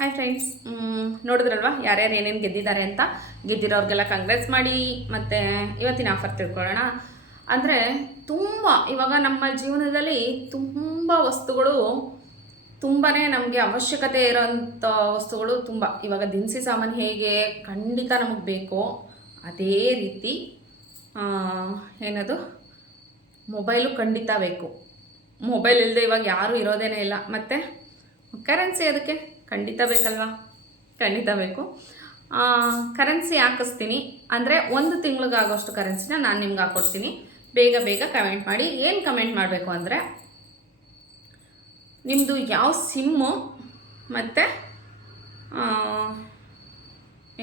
Hi friends, ನೋಡಿದ್ರಲ್ವಾ ಯಾರ್ಯಾರು ಏನೇನು ಗೆದ್ದಿದ್ದಾರೆ ಅಂತ. ಗೆದ್ದಿರೋರಿಗೆಲ್ಲ ಕಂಗ್ರೆಸ್ ಮಾಡಿ. ಮತ್ತು ಇವತ್ತಿನ ಆಫರ್ ತಿಳ್ಕೊಳ್ಳೋಣ. ಅಂದರೆ ತುಂಬ ಇವಾಗ ನಮ್ಮ ಜೀವನದಲ್ಲಿ ತುಂಬ ವಸ್ತುಗಳು ತುಂಬಾ ನಮಗೆ ಅವಶ್ಯಕತೆ ಇರೋಂಥ ವಸ್ತುಗಳು ತುಂಬ. ಇವಾಗ ದಿನಸಿ ಸಾಮಾನು ಹೇಗೆ ಖಂಡಿತ ನಮಗೆ ಬೇಕೋ ಅದೇ ರೀತಿ ಏನದು ಮೊಬೈಲು ಖಂಡಿತ ಬೇಕು. ಮೊಬೈಲ್ ಇಲ್ಲದೆ ಇವಾಗ ಯಾರೂ ಇರೋದೇನೇ ಇಲ್ಲ. ಮತ್ತು ಕರೆನ್ಸಿ ಅದಕ್ಕೆ ಖಂಡಿತ ಬೇಕಲ್ವಾ? ಖಂಡಿತ ಬೇಕು. ಕರೆನ್ಸಿ ಹಾಕಿಸ್ತೀನಿ ಅಂದರೆ 1 ತಿಂಗಳಿಗಾಗೋಷ್ಟು ಕರೆನ್ಸಿನ ನಾನು ನಿಮ್ಗೆ ಹಾಕ್ಕೊಡ್ತೀನಿ. ಬೇಗ ಬೇಗ ಕಮೆಂಟ್ ಮಾಡಿ. ಏನು ಕಮೆಂಟ್ ಮಾಡಬೇಕು ಅಂದರೆ ನಿಮ್ಮದು ಯಾವ ಸಿಮ್ಮು ಮತ್ತು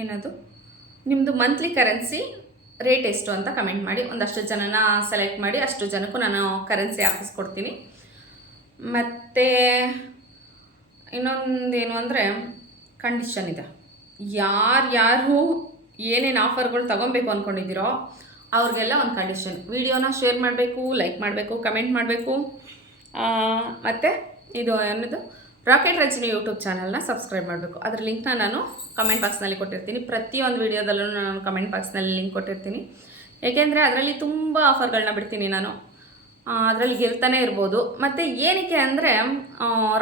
ಏನದು ನಿಮ್ಮದು ಮಂತ್ಲಿ ಕರೆನ್ಸಿ ರೇಟ್ ಎಷ್ಟು ಅಂತ ಕಮೆಂಟ್ ಮಾಡಿ. ಒಂದಷ್ಟು ಜನನ ಸೆಲೆಕ್ಟ್ ಮಾಡಿ ಅಷ್ಟು ಜನಕ್ಕೂ ನಾನು ಕರೆನ್ಸಿ ಹಾಕಿಸ್ಕೊಡ್ತೀನಿ. ಮತ್ತು ಇನ್ನೊಂದೇನು ಅಂದರೆ ಕಂಡೀಷನ್ ಇದೆ. ಯಾರು ಏನೇನು ಆಫರ್ಗಳು ತೊಗೊಬೇಕು ಅಂದ್ಕೊಂಡಿದ್ದೀರೋ ಅವ್ರಿಗೆಲ್ಲ ಒಂದು ಕಂಡೀಷನ್. ವಿಡಿಯೋನ ಶೇರ್ ಮಾಡಬೇಕು, ಲೈಕ್ ಮಾಡಬೇಕು, ಕಮೆಂಟ್ ಮಾಡಬೇಕು. ಮತ್ತು ಇದು ಏನದು ರಾಕೆಟ್ ರಚನೆ ಯೂಟ್ಯೂಬ್ ಚಾನಲ್ನ ಸಬ್ಸ್ಕ್ರೈಬ್ ಮಾಡಬೇಕು. ಅದರ ಲಿಂಕ್ನ ನಾನು ಕಮೆಂಟ್ ಬಾಕ್ಸ್ನಲ್ಲಿ ಕೊಟ್ಟಿರ್ತೀನಿ. ಪ್ರತಿಯೊಂದು ವೀಡಿಯೋದಲ್ಲೂ ನಾನು ಕಮೆಂಟ್ ಬಾಕ್ಸ್ನಲ್ಲಿ ಲಿಂಕ್ ಕೊಟ್ಟಿರ್ತೀನಿ. ಏಕೆಂದರೆ ಅದರಲ್ಲಿ ತುಂಬ ಆಫರ್ಗಳನ್ನ ಬಿಡ್ತೀನಿ ನಾನು. ಅದರಲ್ಲಿ ಗೆಲ್ತಾನೆ ಇರ್ಬೋದು. ಮತ್ತು ಏನಕ್ಕೆ ಅಂದರೆ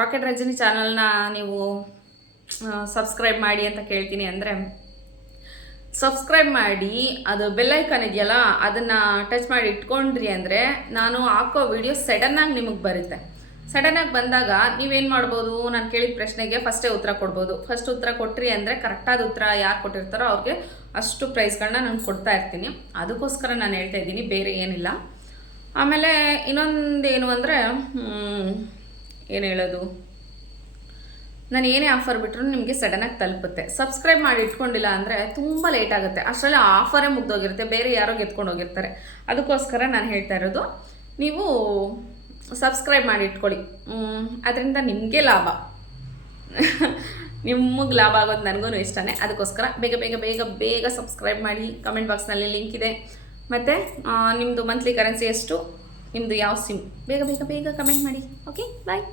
ರಾಕೆಟ್ ರಜನಿ ಚಾನಲ್ನ ನೀವು ಸಬ್ಸ್ಕ್ರೈಬ್ ಮಾಡಿ ಅಂತ ಕೇಳ್ತೀನಿ. ಅಂದರೆ ಸಬ್ಸ್ಕ್ರೈಬ್ ಮಾಡಿ, ಅದು ಬೆಲ್ಲೈಕನ್ ಇದೆಯಲ್ಲ ಅದನ್ನು ಟಚ್ ಮಾಡಿ ಇಟ್ಕೊಂಡ್ರಿ ಅಂದರೆ ನಾನು ಹಾಕೋ ವಿಡಿಯೋ ಸಡನ್ನಾಗಿ ನಿಮಗೆ ಬರುತ್ತೆ. ಸಡನ್ನಾಗಿ ಬಂದಾಗ ನೀವೇನು ಮಾಡ್ಬೋದು, ನಾನು ಕೇಳಿದ ಪ್ರಶ್ನೆಗೆ ಫಸ್ಟೇ ಉತ್ತರ ಕೊಡ್ಬೋದು. ಫಸ್ಟ್ ಉತ್ತರ ಕೊಟ್ರಿ ಅಂದರೆ ಕರೆಕ್ಟಾದ ಉತ್ತರ ಯಾರು ಕೊಟ್ಟಿರ್ತಾರೋ ಅವ್ರಿಗೆ ಅಷ್ಟು ಪ್ರೈಸ್ಗಳನ್ನ ನಾನು ಕೊಡ್ತಾ ಇರ್ತೀನಿ. ಅದಕ್ಕೋಸ್ಕರ ನಾನು ಹೇಳ್ತಾ ಇದ್ದೀನಿ, ಬೇರೆ ಏನಿಲ್ಲ. ಆಮೇಲೆ ಇನ್ನೊಂದೇನು ಅಂದರೆ ಏನು ಹೇಳೋದು, ನಾನು ಏನೇ ಆಫರ್ ಬಿಟ್ಟರು ನಿಮಗೆ ಸಡನ್ನಾಗಿ ತಲುಪುತ್ತೆ. ಸಬ್ಸ್ಕ್ರೈಬ್ ಮಾಡಿ ಇಟ್ಕೊಂಡಿಲ್ಲ ಅಂದರೆ ತುಂಬ ಲೇಟ್ ಆಗುತ್ತೆ. ಅಷ್ಟರಲ್ಲಿ ಆಫರೇ ಮುಗ್ದೋಗಿರುತ್ತೆ, ಬೇರೆ ಯಾರೋ ಗೆದ್ಕೊಂಡು ಹೋಗಿರ್ತಾರೆ. ಅದಕ್ಕೋಸ್ಕರ ನಾನು ಹೇಳ್ತಾ ಇರೋದು, ನೀವು ಸಬ್ಸ್ಕ್ರೈಬ್ ಮಾಡಿ ಇಟ್ಕೊಳ್ಳಿ. ಅದರಿಂದ ನಿಮಗೆ ಲಾಭ. ನಿಮಗೆ ಲಾಭ ಆಗೋದು ನನಗೂ ಇಷ್ಟನೇ. ಅದಕ್ಕೋಸ್ಕರ ಬೇಗ ಬೇಗ ಬೇಗ ಬೇಗ ಸಬ್ಸ್ಕ್ರೈಬ್ ಮಾಡಿ. ಕಮೆಂಟ್ ಬಾಕ್ಸ್ನಲ್ಲಿ ಲಿಂಕ್ ಇದೆ. ಮತ್ತು ನಿಮ್ಮದು ಮಂತ್ಲಿ ಕರೆನ್ಸಿ ಎಷ್ಟು, ನಿಮ್ಮದು ಯಾವ ಸಿಮ್, ಬೇಗ ಬೇಗ ಬೇಗ ಕಮೆಂಟ್ ಮಾಡಿ. ಓಕೆ, ಬಾಯ್.